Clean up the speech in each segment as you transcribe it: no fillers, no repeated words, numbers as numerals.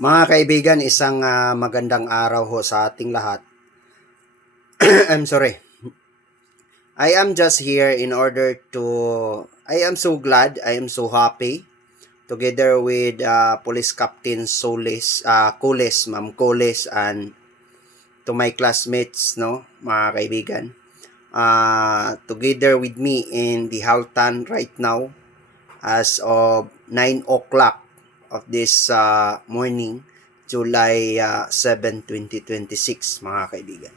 Mga kaibigan, isang magandang araw ho sa ating lahat. I'm sorry. I am just here in order to I am so glad, I am so happy together with Police Captain Solis, Coles, Ma'am Coles, and to my classmates, no, mga kaibigan. Together with me in the Haltan right now as of 9 o'clock of this morning, July 7, 2026, mga kaibigan.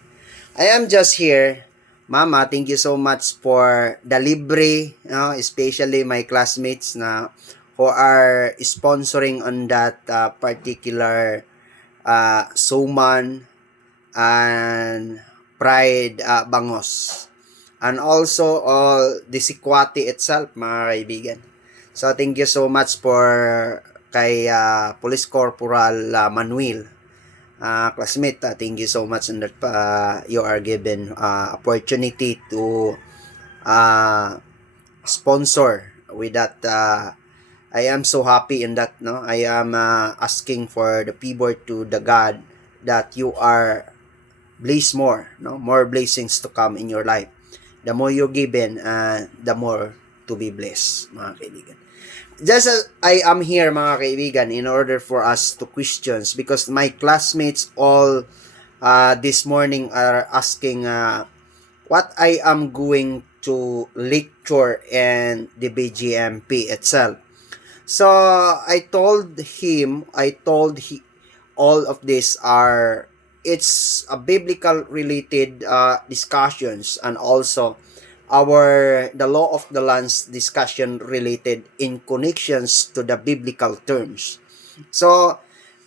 I am just here. Mama, thank you so much for the libre, especially my classmates na who are sponsoring on that particular Suman and Pride Bangos. And also all the Sikwati itself, mga kaibigan. So thank you so much for kay Police Corporal Manuel, classmate. Thank you so much in that you are given opportunity to sponsor with that. I am so happy in that. No, I am asking for the favor to the God that you are blessed more. No, more blessings to come in your life. The more you given, the more to be blessed, mga kaibigan. Just as I am here, mga kaibigan, in order for us to questions, because my classmates all this morning are asking what I am going to lecture and the BGMP itself. So I told all of this are it's a biblical related discussions, and also the law of the lands discussion related in connections to the biblical terms. So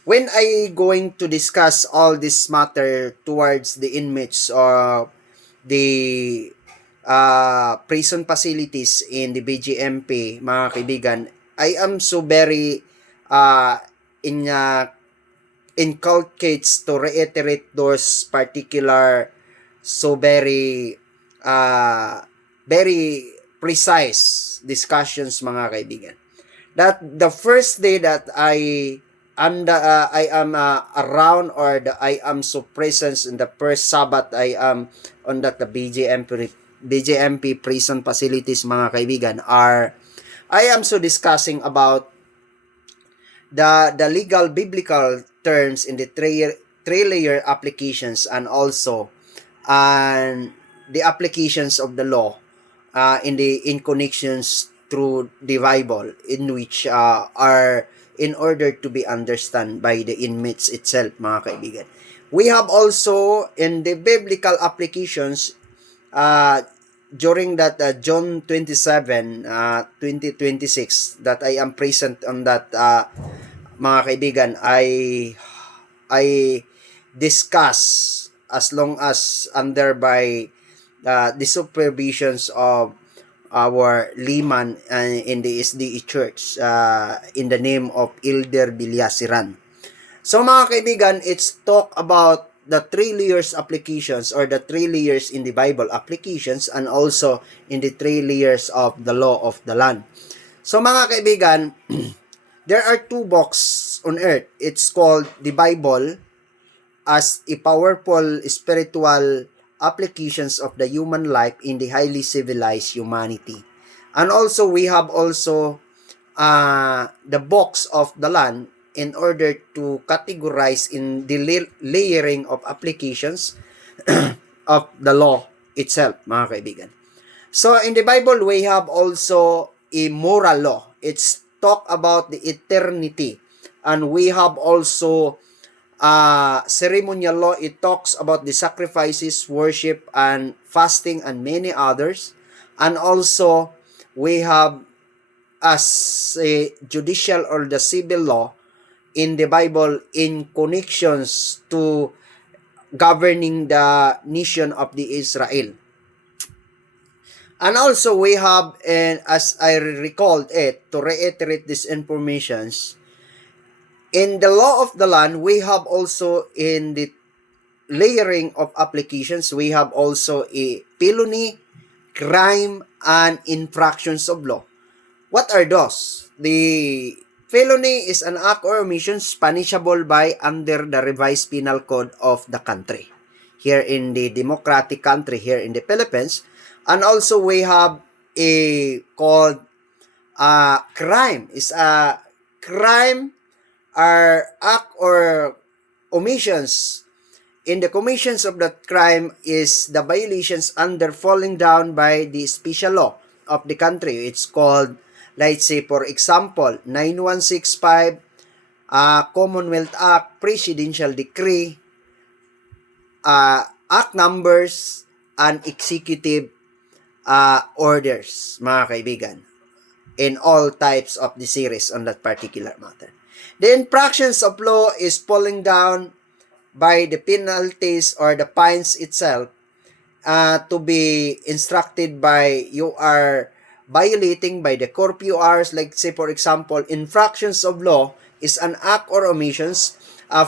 when I going to discuss all this matter towards the inmates or the prison facilities in the BGMP, mga kaibigan, I am so very in inculcates to reiterate those particular so very very precise discussions, mga kaibigan. That the first day that I am around, or I am so present in the first Sabbath I am on that the BGMP prison facilities, mga kaibigan, are I am so discussing about the legal biblical terms in the three layer applications, and also and the applications of the law in connections through the Bible, in which are in order to be understand by the inmates itself, mga kaibigan. We have also in the biblical applications during that John 27, 2026, that I am present on that, mga kaibigan, I discuss as long as under by the supervisions of our Liman in the SDE Church in the name of Elder Bilyasiran. So, mga kaibigan, it's talk about the three layers applications, or the three layers in the Bible applications, and also in the three layers of the law of the land. So, mga kaibigan, there are two books on earth. It's called the Bible as a powerful spiritual applications of the human life in the highly civilized humanity. And also, we have also the books of the land in order to categorize in the layering of applications of the law itself, mga kaibigan. So, in the Bible, we have also a moral law. It's talk about the eternity. And we have also ceremonial law. It talks about the sacrifices, worship, and fasting, and many others. And also, we have as a judicial or the civil law in the Bible in connections to governing the nation of the Israel. And also we have, and as I recalled it, to reiterate these informations, in the law of the land, we have also in the layering of applications, we have also a felony, crime, and infractions of law. What are those? The felony is an act or omission punishable by under the revised penal code of the country. Here in the democratic country, here in the Philippines. And also we have a called crime. Is a crime or act or omissions. In the commissions of that crime is the violations under falling down by the special law of the country. It's called, let's say, for example, 9165, Commonwealth Act, Presidential Decree, act numbers, and executive orders, mga kaibigan, in all types of the series on that particular matter. The infractions of law is falling down by the penalties or the fines itself to be instructed by you are violating by the curfew hours. Like say for example, infractions of law is an act or omissions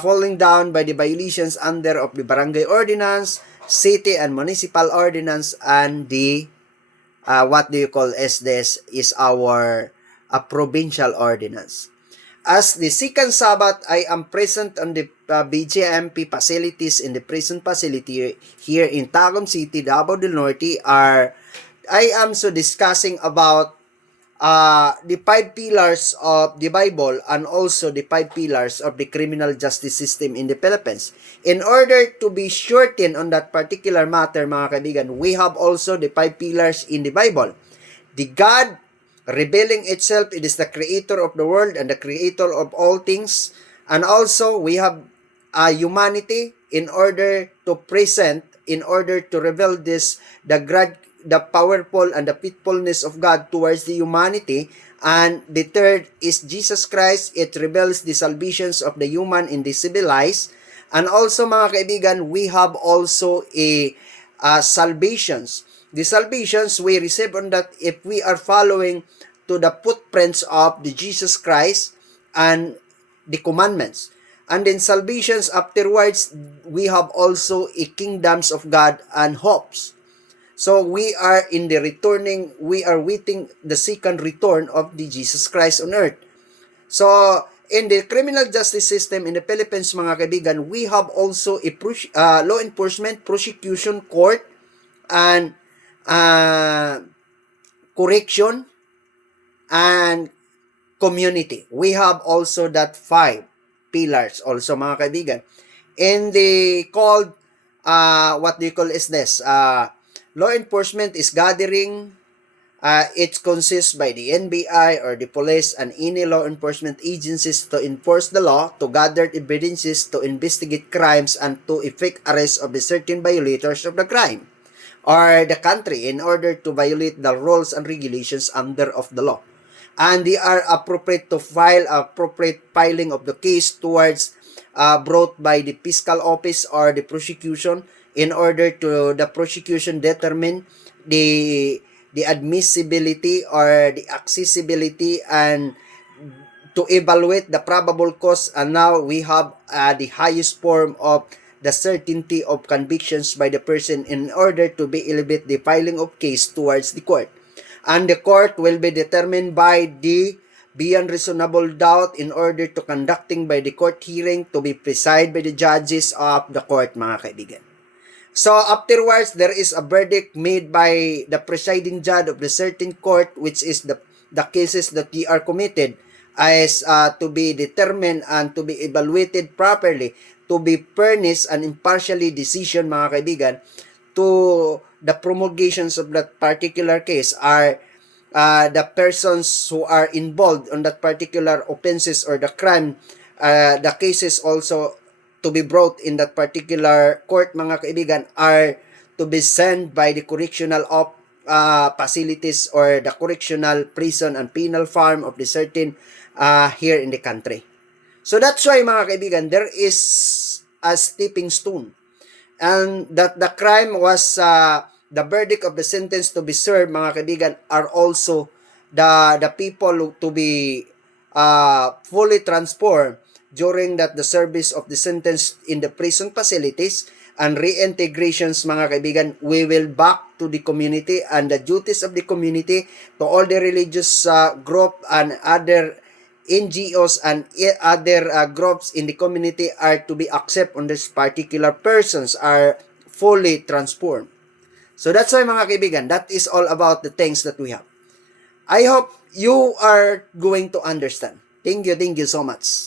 falling down by the violations under of the barangay ordinance, city and municipal ordinance, and the what do you call as this is our provincial ordinance. As the second Sabbath, I am present on the BJMP facilities in the prison facility here in Tagum City, Davao del Norte. I am so discussing about the 5 pillars of the Bible and also the 5 pillars of the criminal justice system in the Philippines. In order to be shortened on that particular matter, mga kaibigan, we have also the 5 pillars in the Bible. The God revealing itself, it is the creator of the world and the creator of all things. And also, we have humanity in order to present, in order to reveal this, the powerful and the faithfulness of God towards the humanity. And the third is Jesus Christ. It reveals the salvations of the human in the civilized. And also, mga kaibigan, we have also a salvations. The salvations we receive on that if we are following to the footprints of the Jesus Christ and the commandments. And then salvations afterwards, we have also a kingdoms of God and hopes. So we are in the returning, we are waiting the second return of the Jesus Christ on earth. So in the criminal justice system in the Philippines, mga kaibigan, we have also a law enforcement, prosecution, court, and correction, and community. We have also that 5 pillars also, mga kaibigan. In the called, what do you call is this? Law enforcement is gathering. It consists by the NBI or the police and any law enforcement agencies to enforce the law, to gather evidences, to investigate crimes, and to effect arrest of the certain violators of the crime or the country in order to violate the rules and regulations under of the law. And they are appropriate to file appropriate filing of the case towards brought by the fiscal office or the prosecution in order to the prosecution determine the admissibility or the accessibility and to evaluate the probable cause. And now we have the highest form of the certainty of convictions by the person in order to be elevate the filing of case towards the court. And the court will be determined by the beyond reasonable doubt in order to conducting by the court hearing to be presided by the judges of the court, mga kaibigan. So afterwards, there is a verdict made by the presiding judge of the certain court, which is the cases that they are committed as to be determined and to be evaluated properly, to be fairness and impartially decision, mga kaibigan, to the promulgations of that particular case are the persons who are involved on that particular offenses or the crime, the cases also to be brought in that particular court, mga kaibigan, are to be sent by the correctional facilities or the correctional prison and penal farm of the certain here in the country. So that's why, mga kaibigan, there is a stepping stone. And that the crime was the verdict of the sentence to be served, mga kaibigan, are also the people to be fully transformed during that the service of the sentence in the prison facilities and reintegrations, mga kaibigan. We will back to the community and the duties of the community to all the religious group and other NGOs and other groups in the community are to be accept on this particular persons are fully transformed. So that's why mga kaibigan, that is all about the things that we have. I hope you are going to understand. Thank you so much.